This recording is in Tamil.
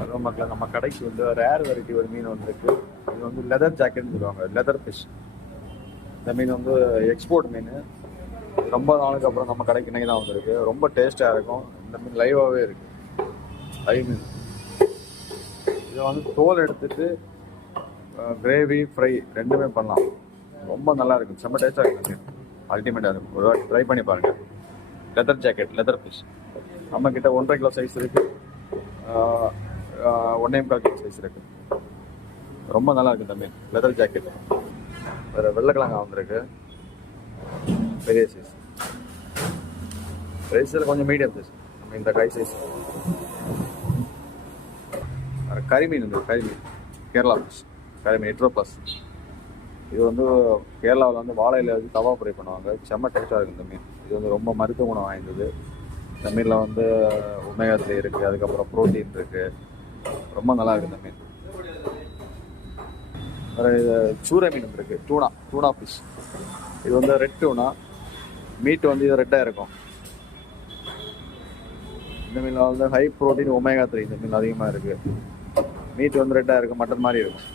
அதுவும் மக்கள் நம்ம கடைக்கு வந்து ரேர் வெரைட்டி ஒரு மீன் வந்துருக்கு. இது வந்து லெதர் ஜாக்கெட்னு சொல்லுவாங்க, லெதர் ஃபிஷ். இந்த மீன் வந்து எக்ஸ்போர்ட் மீன். ரொம்ப நாளுக்கு அப்புறம் நம்ம கடைக்கு இன்னைக்கு தான் வந்திருக்கு. ரொம்ப டேஸ்ட்டாக இருக்கும். இந்த மீன் லைவாகவே இருக்கு, லைவ் மீன். இதை வந்து தோல் எடுத்துட்டு கிரேவி ஃப்ரை ரெண்டுமே பண்ணலாம். ரொம்ப நல்லா இருக்கும், செம்ம டேஸ்ட்டாக இருக்கும் மீன். அல்டிமேட்டாக இருக்கும். ஒரு வாட்டி ட்ரை பண்ணி பாருங்கள். Leather jacket, leather fish. நம்மக்கிட்ட 1.5 கிலோ சைஸ் இருக்குது, 1.25 கிலோ சைஸ் இருக்குது. ரொம்ப நல்லா இருக்குது இந்த மீன், லெதர் ஜாக்கெட். வேறு வெள்ளைக்கிழங்கா வந்திருக்கு, பெரிய சைஸ். சைஸில் கொஞ்சம் மீடியம் சைஸ், நம்ம இந்த கை சைஸ். கரிமீன் இந்த கரிமீன், கேரளா ஃபிஷ் கரிமீன் 8 ரூபா ப்ளஸ். இது வந்து கேரளாவில் வந்து வாழையில வச்சு தவா ஃப்ரை பண்ணுவாங்க, செம்ம டேஸ்ட்டாக இருக்குது இந்த மீன். இது வந்து ரொம்ப மருத்துவ குணம் வாய்ந்தது. இந்த மீனில் வந்து ஒமேகா 3 இருக்குது, அதுக்கப்புறம் ப்ரோட்டீன் இருக்குது. ரொம்ப நல்லா இருக்குது இந்த மீன். வேறு இது சூரை மீன் இருக்குது, டூனா ஃபிஷ். இது வந்து ரெட் டூனா. மீட் வந்து இது ரெட்டாக இருக்கும். இந்த மீனில் வந்து ஹை ப்ரோட்டீன் ஒமேகா 3 இந்த மீன் அதிகமாக இருக்குது. மீட் வந்து ரெட்டாக இருக்கும், மட்டன் மாதிரி இருக்கும்.